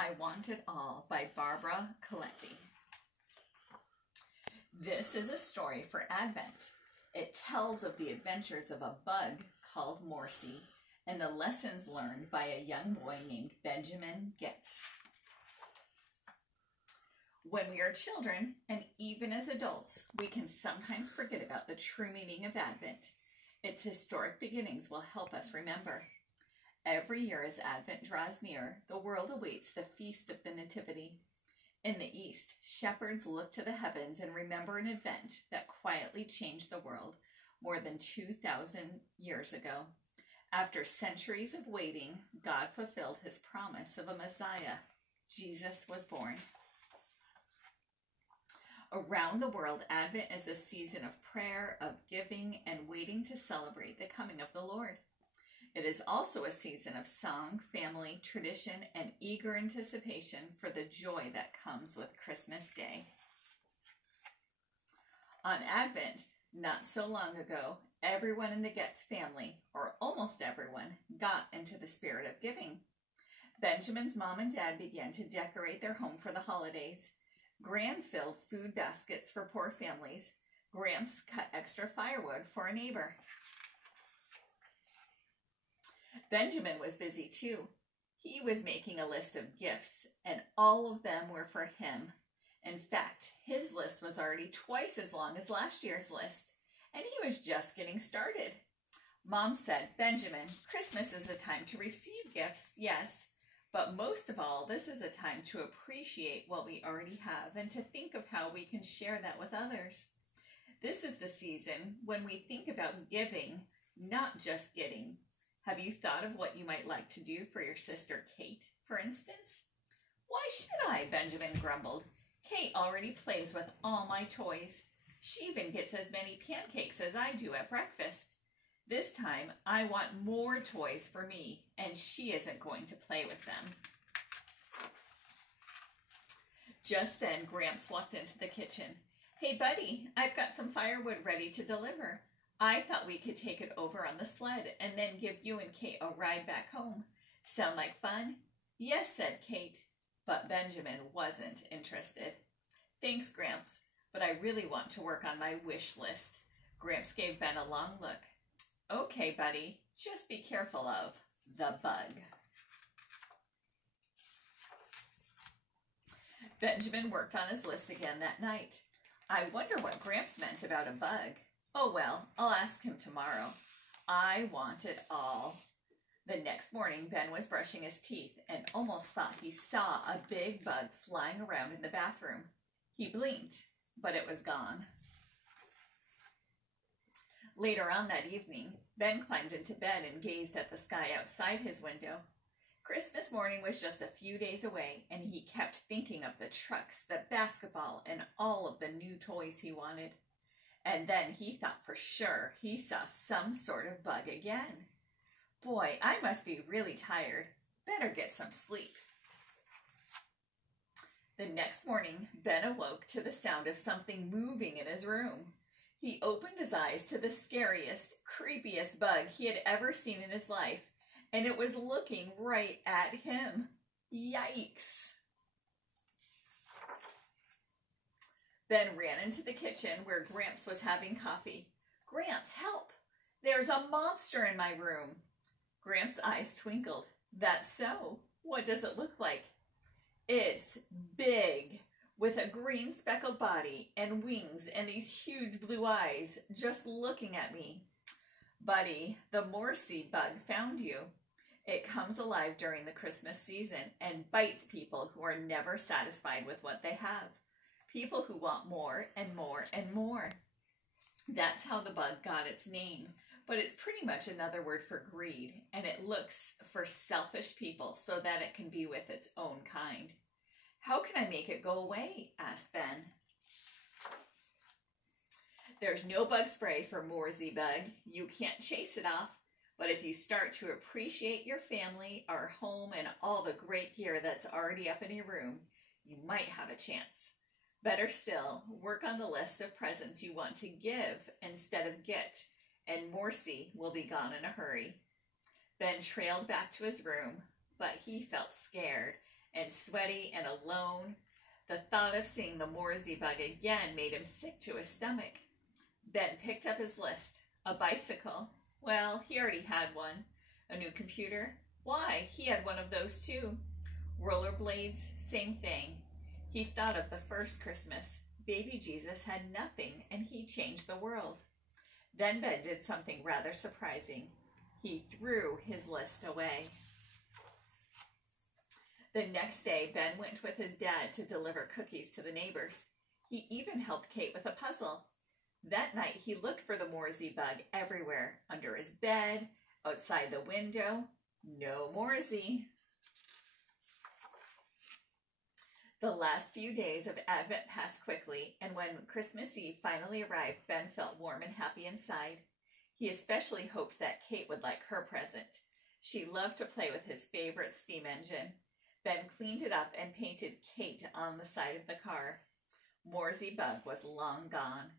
I Want It All by Barbara Ciletti. This is a story for Advent. It tells of the adventures of a bug called Morrison and the lessons learned by a young boy named Benjamin Getz. When we are children, and even as adults, we can sometimes forget about the true meaning of Advent. Its historic beginnings will help us remember. Every year as Advent draws near, the world awaits the Feast of the Nativity. In the East, shepherds look to the heavens and remember an event that quietly changed the world more than 2,000 years ago. After centuries of waiting, God fulfilled his promise of a Messiah. Jesus was born. Around the world, Advent is a season of prayer, of giving, and waiting to celebrate the coming of the Lord. It is also a season of song, family, tradition, and eager anticipation for the joy that comes with Christmas Day. On Advent, not so long ago, everyone in the Getz family, or almost everyone, got into the spirit of giving. Benjamin's mom and dad began to decorate their home for the holidays. Gran filled food baskets for poor families. Gramps cut extra firewood for a neighbor. Benjamin was busy too. He was making a list of gifts, and all of them were for him. In fact, his list was already twice as long as last year's list, and he was just getting started. Mom said, "Benjamin, Christmas is a time to receive gifts, yes, but most of all, this is a time to appreciate what we already have and to think of how we can share that with others. This is the season when we think about giving, not just getting. Have you thought of what you might like to do for your sister Kate, for instance?" "Why should I?" Benjamin grumbled. "Kate already plays with all my toys. She even gets as many pancakes as I do at breakfast. This time, I want more toys for me, and she isn't going to play with them." Just then, Gramps walked into the kitchen. "Hey, buddy, I've got some firewood ready to deliver. I thought we could take it over on the sled and then give you and Kate a ride back home. Sound like fun?" "Yes," said Kate, but Benjamin wasn't interested. "Thanks, Gramps, but I really want to work on my wish list." Gramps gave Ben a long look. "Okay, buddy, just be careful of the bug." Benjamin worked on his list again that night. I wonder what Gramps meant about a bug. Oh well, I'll ask him tomorrow. I want it all. The next morning, Ben was brushing his teeth and almost thought he saw a big bug flying around in the bathroom. He blinked, but it was gone. Later on that evening, Ben climbed into bed and gazed at the sky outside his window. Christmas morning was just a few days away, and he kept thinking of the trucks, the basketball, and all of the new toys he wanted. And then he thought for sure he saw some sort of bug again. "Boy, I must be really tired. Better get some sleep." The next morning, Ben awoke to the sound of something moving in his room. He opened his eyes to the scariest, creepiest bug he had ever seen in his life, and it was looking right at him. Yikes! Ben ran into the kitchen where Gramps was having coffee. "Gramps, help! There's a monster in my room." Gramps' eyes twinkled. "That's so. What does it look like?" "It's big, with a green speckled body and wings and these huge blue eyes just looking at me." "Buddy, the Morrison bug found you. It comes alive during the Christmas season and bites people who are never satisfied with what they have. People who want more and more and more. That's how the bug got its name, but it's pretty much another word for greed, and it looks for selfish people so that it can be with its own kind." "How can I make it go away?" asked Ben. "There's no bug spray for Morrison bug. You can't chase it off, but if you start to appreciate your family, our home, and all the great gear that's already up in your room, you might have a chance. Better still, work on the list of presents you want to give instead of get, and Morrison will be gone in a hurry." Ben trailed back to his room, but he felt scared and sweaty and alone. The thought of seeing the Morrison bug again made him sick to his stomach. Ben picked up his list. A bicycle. Well, he already had one. A new computer. Why, he had one of those too. Rollerblades. Same thing. He thought of the first Christmas. Baby Jesus had nothing, and he changed the world. Then Ben did something rather surprising. He threw his list away. The next day, Ben went with his dad to deliver cookies to the neighbors. He even helped Kate with a puzzle. That night, he looked for the Morrison bug everywhere, under his bed, outside the window. No Morrison. The last few days of Advent passed quickly, and when Christmas Eve finally arrived, Ben felt warm and happy inside. He especially hoped that Kate would like her present. She loved to play with his favorite steam engine. Ben cleaned it up and painted Kate on the side of the car. Morrison bug was long gone.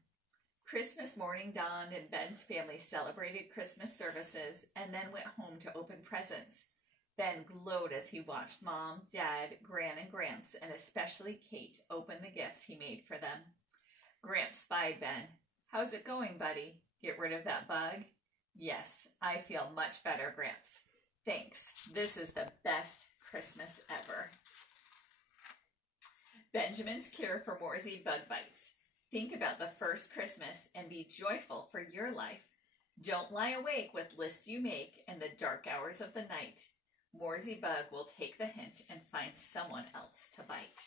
Christmas morning dawned, and Ben's family celebrated Christmas services and then went home to open presents. Ben glowed as he watched Mom, Dad, Gran, and Gramps, and especially Kate, open the gifts he made for them. Gramps spied Ben. "How's it going, buddy? Get rid of that bug?" "Yes, I feel much better, Gramps. Thanks. This is the best Christmas ever." Benjamin's cure for Morrison bug bites. Think about the first Christmas and be joyful for your life. Don't lie awake with lists you make in the dark hours of the night. Morrison bug will take the hint and find someone else to bite.